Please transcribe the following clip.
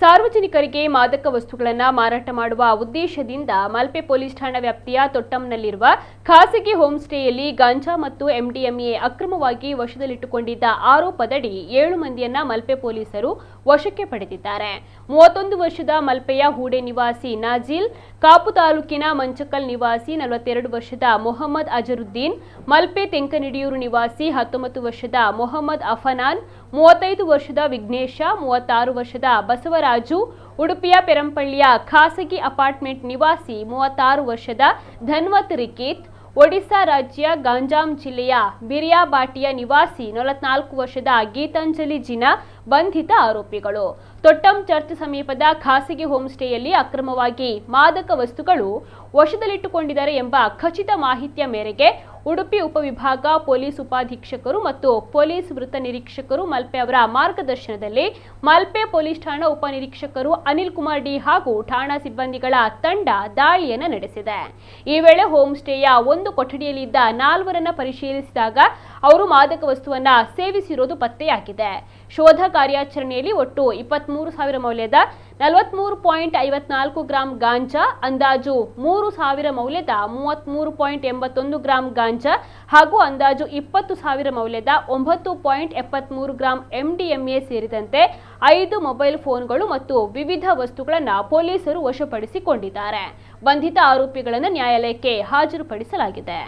ಸಾರ್ವಜನಿಕರಿಗೆ ಮಾದಕ ವಸ್ತುಗಳನ್ನು ಮಾರಾಟ ಮಾಡುವ ಉದ್ದೇಶದಿಂದ ಮಲ್ಪೆ ಪೊಲೀಸ್ ಠಾಣಾ ವ್ಯಾಪ್ತಿಯ ತೊಟ್ಟಂನಲ್ಲಿರುವ ಖಾಸಗಿ ಹೋಮ್ ಸ್ಟೇಯಲ್ಲಿ ಗಾಂಜಾ ಮತ್ತು ಎಂಡಿಎಂಎ ಅಕ್ರಮವಾಗಿ ವಶದಲ್ಲಿಟ್ಟುಕೊಂಡಿದ್ದ ಆರೋಪದಡಿ 7 ಮಂದಿಯನ್ನ ಮಲ್ಪೆ ಪೊಲೀಸರು ವಶಕ್ಕೆ ಪಡೆದಿದ್ದಾರೆ. 31 ವರ್ಷದ ಮಲ್ಪೆಯ ಹೂಡೆ ನಿವಾಸಿ ನಾಜಿಲ್, ಕಾಪು ತಾಲೂಕಿನ ಮಂಚಕಲ್ ನಿವಾಸಿ 42 ವರ್ಷದ ಮೊಹಮ್ಮದ್ ಅಜರುದ್ದೀನ್, ಮಲ್ಪೆ ತೆಂಕನಿಡಿಯೂರು ನಿವಾಸಿ 19 ವರ್ಷದ ಮೊಹಮ್ಮದ್ ಅಫನಾನ್, 35 ವರ್ಷದ ವಿಘ್ನೇಶ, 36 ವರ್ಷದ ಬಸವರಾಜು, ಉಡುಪಿಯ ಪೆರಂಪಳ್ಳಿಯ ಖಾಸಗಿ ಅಪಾರ್ಟ್ಮೆಂಟ್ ನಿವಾಸಿ 36 ವರ್ಷದ ಧನ್ವತ್ ರಿಕೇತ್, ಒಡಿಶಾ ರಾಜ್ಯ ಗಂಜಾಂ ಜಿಲ್ಲೆಯ ಬಿರಿಯಾಬಾಟಿಯ ನಿವಾಸಿ 44 ವರ್ಷದ ಗೀತಾಂಜಲಿ ಜಿನಾ ಬಂಧಿತ ಆರೋಪಿಗಳು. ತೊಟ್ಟಂ ಚರ್ಚ್ ಸಮೀಪದ ಖಾಸಗಿ ಹೋಮ್ ಸ್ಟೇಯಲ್ಲಿ ಅಕ್ರಮವಾಗಿ ಮಾದಕ ವಸ್ತುಗಳು ವಶದಲ್ಲಿಟ್ಟುಕೊಂಡಿದ್ದಾರೆ ಎಂಬ ಖಚಿತ ಮಾಹಿತಿಯ ಮೇರೆಗೆ ಉಡುಪಿ ಉಪವಿಭಾಗ ಪೊಲೀಸ್ ಉಪಾಧೀಕ್ಷಕರು ಮತ್ತು ಪೊಲೀಸ್ ವೃತ್ತ ನಿರೀಕ್ಷಕರು ಮಲ್ಪೆ ಅವರ ಮಾರ್ಗದರ್ಶನದಲ್ಲಿ ಮಲ್ಪೆ ಪೊಲೀಸ್ ಠಾಣಾ ಉಪನಿರೀಕ್ಷಕರು ಅನಿಲ್ ಕುಮಾರ್ ಡಿ ಹಾಗೂ ಠಾಣಾ ಸಿಬ್ಬಂದಿಗಳ ತಂಡ ದಾಳಿಯನ್ನು ನಡೆಸಿದೆ. ಈ ವೇಳೆ ಹೋಮ್ ಸ್ಟೇಯ ಒಂದು ಕೊಠಡಿಯಲ್ಲಿದ್ದ 4ವರನ್ನ ಪರಿಶೀಲಿಸಿದಾಗ ಅವರು ಮಾದಕ ವಸ್ತುವನ್ನ ಸೇವಿಸಿರುವುದು ಪತ್ತೆಯಾಗಿದೆ. ಶೋಧ ಕಾರ್ಯಾಚರಣೆಯಲ್ಲಿ ಒಟ್ಟು 23,000 ಮೌಲ್ಯದ 43.54 ಗ್ರಾಂ ಗಾಂಜಾ, ಅಂದಾಜು 3,000 ಮೌಲ್ಯದ 33.81 ಗ್ರಾಂ ಗಾಂಜಾ ಹಾಗೂ ಅಂದಾಜು 20,000 ಮೌಲ್ಯದ 9.73 ಗ್ರಾಂ ಎಂಡಿಎಂಎ ಸೇರಿದಂತೆ 5 ಮೊಬೈಲ್ ಫೋನ್ಗಳು ಮತ್ತು ವಿವಿಧ ವಸ್ತುಗಳನ್ನು ಪೊಲೀಸರು ವಶಪಡಿಸಿಕೊಂಡಿದ್ದಾರೆ. ಬಂಧಿತ ಆರೋಪಿಗಳನ್ನು ನ್ಯಾಯಾಲಯಕ್ಕೆ ಹಾಜರುಪಡಿಸಲಾಗಿದೆ.